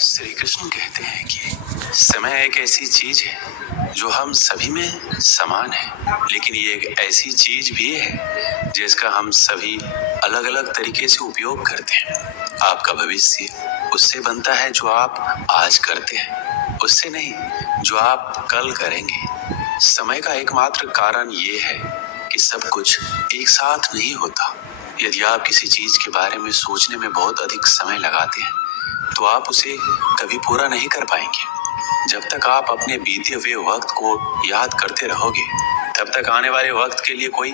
श्री कृष्ण कहते हैं कि समय एक ऐसी चीज है जो हम सभी में समान है, लेकिन ये एक ऐसी चीज भी है जिसका हम सभी अलग अलग तरीके से उपयोग करते हैं। आपका भविष्य उससे बनता है जो आप आज करते हैं, उससे नहीं जो आप कल करेंगे। समय का एकमात्र कारण ये है कि सब कुछ एक साथ नहीं होता। यदि आप किसी चीज के बारे में सोचने में बहुत अधिक समय लगाते हैं तो आप उसे कभी पूरा नहीं कर पाएंगे। जब तक आप अपने बीते हुए वक्त को याद करते रहोगे तब तक आने वाले वक्त के लिए कोई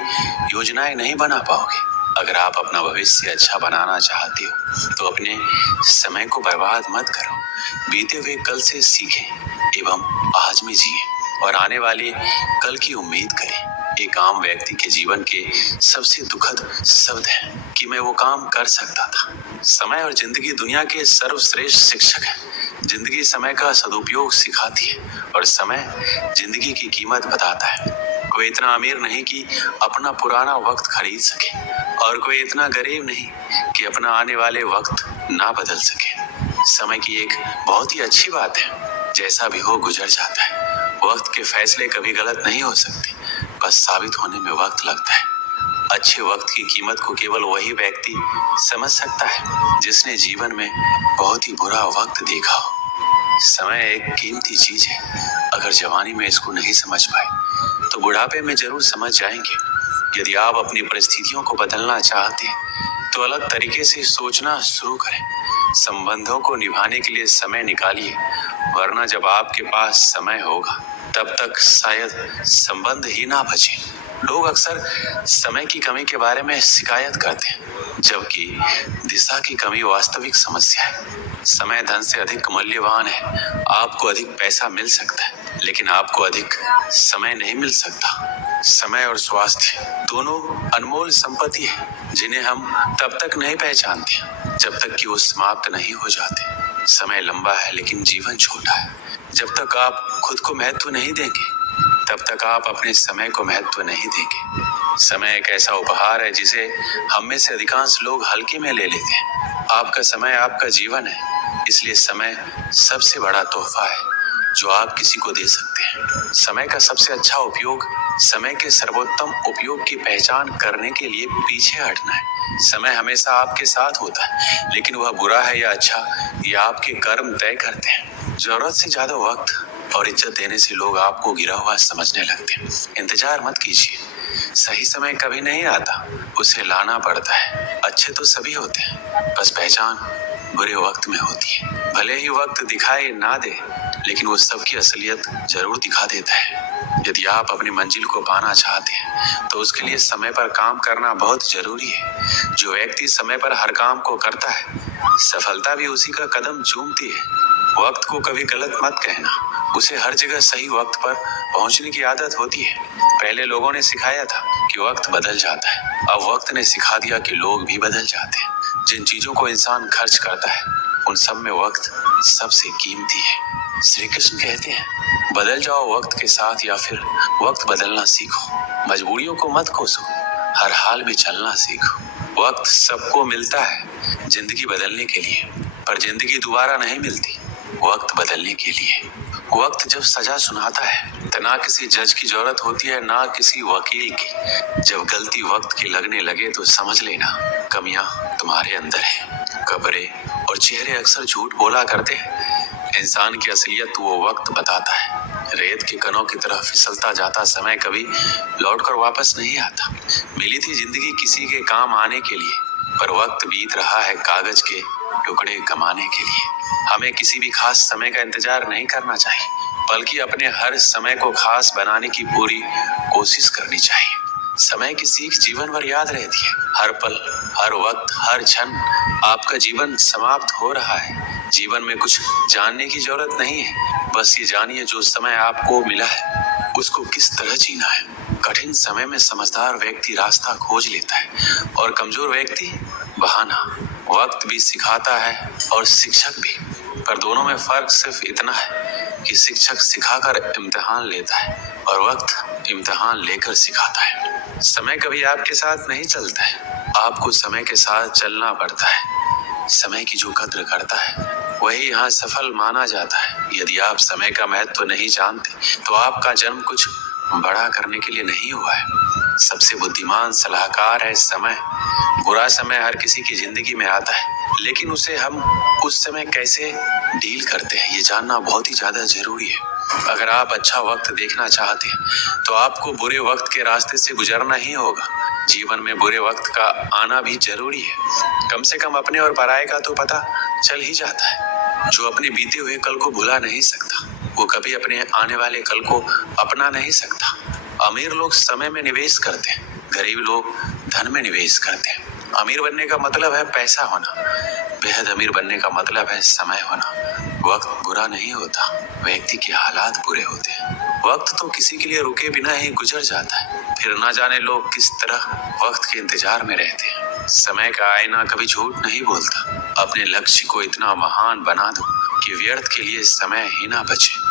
योजनाएं नहीं बना पाओगे। अगर आप अपना भविष्य अच्छा बनाना चाहते हो तो अपने समय को बर्बाद मत करो। बीते हुए कल से सीखें एवं आज में जिए और आने वाले कल की उम्मीद करें। एक आम व्यक्ति के जीवन के सबसे दुखद शब्द है कि मैं वो काम कर सकता था। समय और जिंदगी दुनिया के सर्वश्रेष्ठ शिक्षक हैं। जिंदगी समय का सदुपयोग सिखाती है और समय जिंदगी की कीमत बताता है। कोई इतना अमीर नहीं कि अपना पुराना वक्त खरीद सके और कोई इतना गरीब नहीं कि अपना आने वाले वक्त ना बदल सके। समय की एक बहुत ही अच्छी बात है, जैसा भी हो गुजर जाता है। वक्त के फैसले कभी गलत नहीं हो सकते, बस साबित होने में वक्त लगता है। अच्छे वक्त की कीमत को केवल वही व्यक्ति समझ सकता है जिसने जीवन में बहुत ही बुरा वक्त देखा हो। समय एक कीमती चीज है। अगर जवानी में इसको नहीं समझ पाए तो बुढ़ापे में जरूर समझ जाएंगे। यदि आप अपनी परिस्थितियों को बदलना चाहते हैं तो अलग तरीके से सोचना शुरू करें। संबंधों को निभाने के लिए समय निकालिए, वरना जब आपके पास समय होगा तब तक शायद संबंध ही ना बचे। लोग अक्सर समय की कमी के बारे में शिकायत करते हैं, जबकि दिशा की कमी वास्तविक समस्या है। समय धन से अधिक मूल्यवान है। आपको अधिक पैसा मिल सकता है, लेकिन आपको अधिक समय नहीं मिल सकता। समय और स्वास्थ्य दोनों अनमोल संपत्ति है जिन्हें हम तब तक नहीं पहचानते जब तक कि वो समाप्त नहीं हो जाते। समय लंबा है लेकिन जीवन छोटा है। जब तक आप खुद को महत्व नहीं देंगे तब तक आप अपने समय को महत्व नहीं देंगे। समय एक ऐसा उपहार है जिसे हम में से अधिकांश लोग हल्के में ले लेते हैं। आपका समय आपका जीवन है, इसलिए समय सबसे बड़ा तोहफा है जो आप किसी को दे सकते हैं। समय का सबसे अच्छा उपयोग समय के सर्वोत्तम उपयोग की पहचान करने के लिए पीछे हटना है। समय हमेशा आपके साथ होता है, लेकिन वह बुरा है या अच्छा यह आपके कर्म तय करते हैं। जरूरत से ज्यादा वक्त और इज्जत देने से लोग आपको गिरा हुआ समझने लगते हैं। इंतजार मत कीजिए, सही समय कभी नहीं आता, उसे लाना पड़ता है। अच्छे तो सभी होते हैं, बस पहचान बुरे वक्त में होती है। भले ही वक्त दिखाई ना दे, लेकिन वो सबकी असलियत जरूर दिखा देता है। यदि आप अपनी मंजिल को पाना चाहते हैं तो उसके लिए समय पर काम करना बहुत जरूरी है। जो व्यक्ति समय पर हर काम को करता है, सफलता भी उसी का कदम चूमती है। वक्त को कभी गलत मत कहना, उसे हर जगह सही वक्त पर पहुंचने की आदत होती है। पहले लोगों ने सिखाया था कि वक्त बदल जाता है, अब वक्त ने सिखा दिया कि लोग भी बदल जाते हैं। जिन चीजों को इंसान खर्च करता है उन सब में वक्त सबसे कीमती है। श्री कृष्ण कहते हैं, बदल जाओ वक्त के साथ या फिर वक्त बदलना सीखो। मजबूरियों को मत कोसो, हर हाल में चलना सीखो। वक्त सबको मिलता है जिंदगी बदलने के लिए, पर जिंदगी दोबारा नहीं मिलती वक्त बदलने के लिए। वक्त जब सजा सुनाता है तो ना किसी जज की जरूरत होती है ना किसी वकील की। जब गलती वक्त की लगने लगे तो समझ लेना कमियां तुम्हारे अंदर है। कब्रें और चेहरे अक्सर झूठ बोला करते हैं, इंसान की असलियत वो वक्त बताता है। रेत के कणों की तरह फिसलता जाता समय कभी लौटकर वापस नहीं आता। मिली थी जिंदगी किसी के काम आने के लिए, पर वक्त बीत रहा है कागज के टुकड़े कमाने के लिए। हमें किसी भी खास समय का इंतजार नहीं करना चाहिए, बल्कि अपने हर समय को खास बनाने की पूरी कोशिश करनी चाहिए। समय की सीख जीवन भर याद रहती है। हर पल, हर वक्त, हर क्षण आपका जीवन समाप्त हो रहा है। जीवन में कुछ जानने की जरूरत नहीं है, बस ये जानिए जो समय आपको मिला है उसको किस तरह जीना है। कठिन समय में समझदार व्यक्ति रास्ता खोज लेता है और कमजोर व्यक्ति बहाना। वक्त भी सिखाता है और शिक्षक भी, पर दोनों में फर्क सिर्फ इतना है कि शिक्षक सिखाकर इम्तिहान लेता है और वक्त इम्तिहान लेकर सिखाता है। समय कभी आपके साथ नहीं चलता है, आपको समय के साथ चलना पड़ता है। समय की जो कद्र करता है वही यहाँ सफल माना जाता है। यदि आप समय का महत्व नहीं जानते तो आपका जन्म कुछ बड़ा करने के लिए नहीं हुआ है। सबसे बुद्धिमान सलाहकार है समय। बुरा समय हर किसी की जिंदगी में आता है, लेकिन उसे हम उस समय कैसे डील करते हैं ये जानना बहुत ही ज्यादा जरूरी है। अगर आप अच्छा वक्त देखना चाहते हैं तो आपको बुरे वक्त के रास्ते से गुजरना ही होगा। जीवन में बुरे वक्त का आना भी जरूरी है। कम से कम अपने और पराये का तो पता चल ही जाता है। जो अपने बीते हुए कल को भुला नहीं सकता वो कभी अपने आने वाले कल को अपना नहीं सकता। अमीर लोग समय में निवेश करते हैं, गरीब लोग धन में निवेश करते हैं। अमीर बनने का मतलब है पैसा होना, बेहद अमीर बनने का मतलब है समय होना। वक्त बुरा नहीं होता, व्यक्ति के हालात बुरे होते हैं। वक्त तो किसी के लिए रुके बिना ही गुजर जाता है, फिर ना जाने लोग किस तरह वक्त के इंतजार में रहते हैं। समय का आईना कभी झूठ नहीं बोलता। अपने लक्ष्य को इतना महान बना दो कि व्यर्थ के लिए समय ही ना बचे।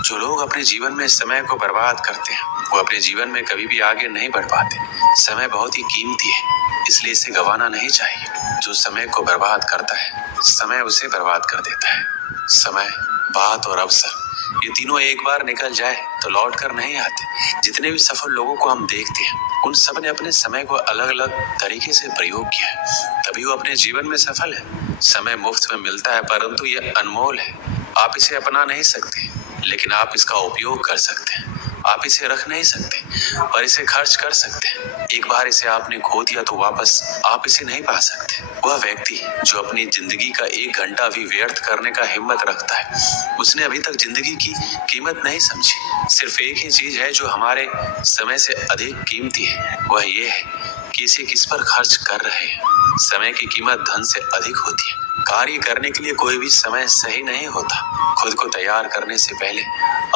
जो लोग अपने जीवन में समय को बर्बाद करते हैं वो अपने जीवन में कभी भी आगे नहीं बढ़ पाते। समय बहुत ही कीमती है, इसलिए इसे गंवाना नहीं चाहिए। जो समय को बर्बाद करता है समय उसे बर्बाद कर देता है। समय, बात और अवसर ये तीनों एक बार निकल जाए तो लौट कर नहीं आते। जितने भी सफल लोगों को हम देखते हैं उन सब ने अपने समय को अलग अलग तरीके से प्रयोग किया है, तभी वो अपने जीवन में सफल है। समय मुफ्त में मिलता है परंतु ये अनमोल है। आप इसे अपना नहीं सकते लेकिन आप इसका उपयोग कर सकते हैं। आप इसे रख नहीं सकते पर इसे खर्च कर सकते हैं। एक बार इसे आपने खो दिया तो वापस आप इसे नहीं पा सकते। वह व्यक्ति जो अपनी जिंदगी का 1 घंटा भी व्यर्थ करने का हिम्मत रखता है उसने अभी तक जिंदगी की कीमत नहीं समझी। सिर्फ एक ही चीज है जो हमारे समय से अधिक कीमती है, वह ये है कि इसे किस पर खर्च कर रहे हैं। समय की कीमत धन से अधिक होती है। कार्य करने के लिए कोई भी समय सही नहीं होता। खुद को तैयार करने से पहले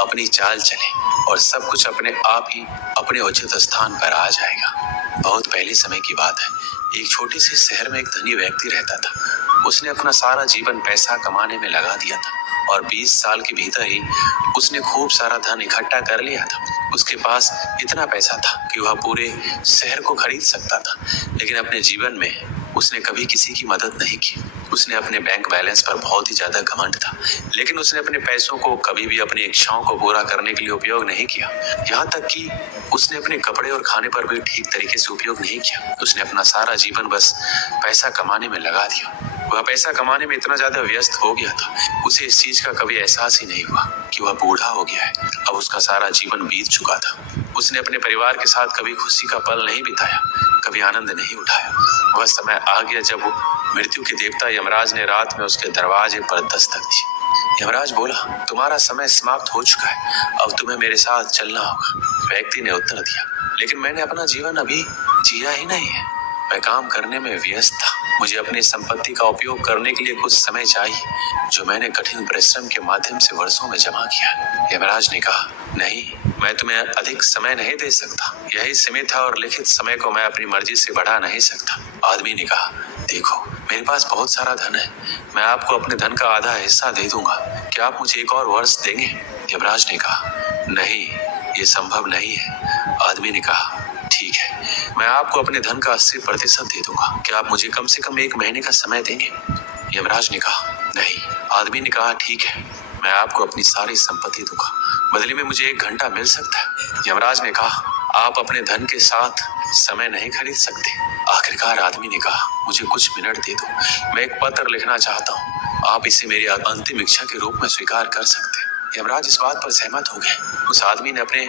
अपनी चाल चले और सब कुछ अपने आप ही अपने उचित स्थान पर आ जाएगा। बहुत पहले समय की बात है, एक छोटी सी शहर में एक धनी व्यक्ति रहता था। उसने अपना सारा जीवन पैसा कमाने में लगा दिया था और 20 साल के भीतर ही उसने खूब सारा धन इकट्ठा कर लिया था। उसके पास इतना पैसा था कि वह पूरे शहर को खरीद सकता था, लेकिन अपने जीवन में उसने कभी किसी की मदद नहीं की। उसने अपने बैंक बैलेंस पर बहुत ही ज्यादा घमंड था, लेकिन उसने अपने पैसों को कभी भी अपनी इच्छाओं को पूरा करने के लिए उपयोग नहीं किया। यहाँ तक कि उसने अपने कपड़े और खाने पर भी ठीक तरीके से उपयोग नहीं किया। उसने अपना सारा जीवन बस पैसा कमाने में लगा दिया। वह पैसा कमाने में इतना ज्यादा व्यस्त हो गया था उसे इस चीज का कभी एहसास ही नहीं हुआ कि वह बूढ़ा हो गया है। अब उसका सारा जीवन बीत चुका था। उसने अपने परिवार के साथ कभी खुशी का पल नहीं बिताया, कभी आनंद नहीं उठाया। वह समय आ गया जब मृत्यु के देवता यमराज ने रात में उसके दरवाजे पर दस्तक दी। यमराज बोला, तुम्हारा समय समाप्त हो चुका है, अब तुम्हें मेरे साथ चलना होगा। व्यक्ति ने उत्तर दिया, लेकिन मैंने अपना जीवन अभी जिया ही नहीं है। मैं काम करने में व्यस्त था। मुझे अपनी संपत्ति का उपयोग करने के लिए कुछ समय चाहिए जो मैंने कठिन परिश्रम के माध्यम से वर्षों में जमा किया। यमराज ने कहा, नहीं, मैं तुम्हें अधिक समय नहीं दे सकता। यही सीमित है और लिखित समय को मैं अपनी मर्जी से बढ़ा नहीं सकता। आदमी ने कहा, देखो, मेरे पास बहुत सारा धन है, मैं आपको अपने धन का आधा हिस्सा दे दूंगा। क्या आप मुझे एक और वर्ष देंगे? यमराज ने कहा, नहीं, ये संभव नहीं है। आदमी ने कहा, ठीक है, मैं आपको अपने धन का 80% दे दूंगा। क्या आप मुझे कम से कम 1 महीने का समय देंगे? यमराज ने कहा, नहीं। आदमी ने कहा, ठीक है, मैं आपको अपनी सारी संपत्ति दूंगा, बदले में मुझे 1 घंटा मिल सकता है। यमराज ने कहा, आप अपने धन के साथ समय नहीं खरीद सकते। आखिरकार आदमी ने कहा, मुझे कुछ मिनट दे दो, मैं एक पत्र लिखना चाहता हूँ, आप इसे मेरी अंतिम इच्छा के रूप में स्वीकार कर सकते हैं। यमराज इस बात पर सहमत हो गए। उस आदमी ने अपने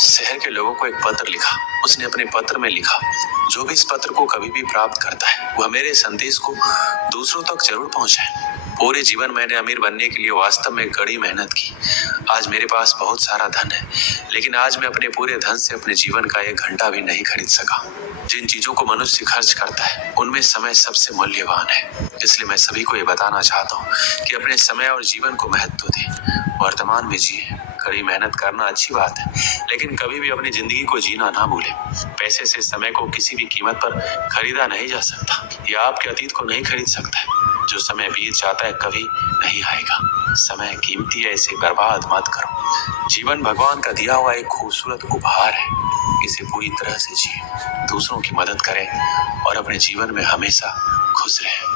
शहर के लोगों को एक पत्र लिखा। उसने अपने पत्र में लिखा, जो भी इस पत्र को कभी भी प्राप्त करता है वह मेरे संदेश को दूसरों तक जरूर पहुंचाए। पूरे जीवन मैंने अमीर बनने के लिए वास्तव में कड़ी मेहनत की। आज मेरे पास बहुत सारा धन है, लेकिन आज मैं अपने पूरे धन से अपने जीवन का 1 घंटा भी नहीं खरीद सका। जिन चीजों को मनुष्य खर्च करता है उनमें समय सबसे मूल्यवान है। इसलिए मैं सभी को ये बताना चाहता हूँ कि अपने समय और जीवन को महत्व दें। वर्तमान में जिए। कड़ी मेहनत करना अच्छी बात है, लेकिन कभी भी अपनी जिंदगी को जीना ना भूलें। पैसे से समय को किसी भी कीमत पर खरीदा नहीं जा सकता। यह आपके अतीत को नहीं खरीद सकता है। जो समय बीत जाता है कभी नहीं आएगा। समय कीमती है, इसे बर्बाद मत करो। जीवन भगवान का दिया हुआ एक खूबसूरत उपहार है, इसे पूरी तरह से जिए, दूसरों की मदद करें और अपने जीवन में हमेशा खुश रहें।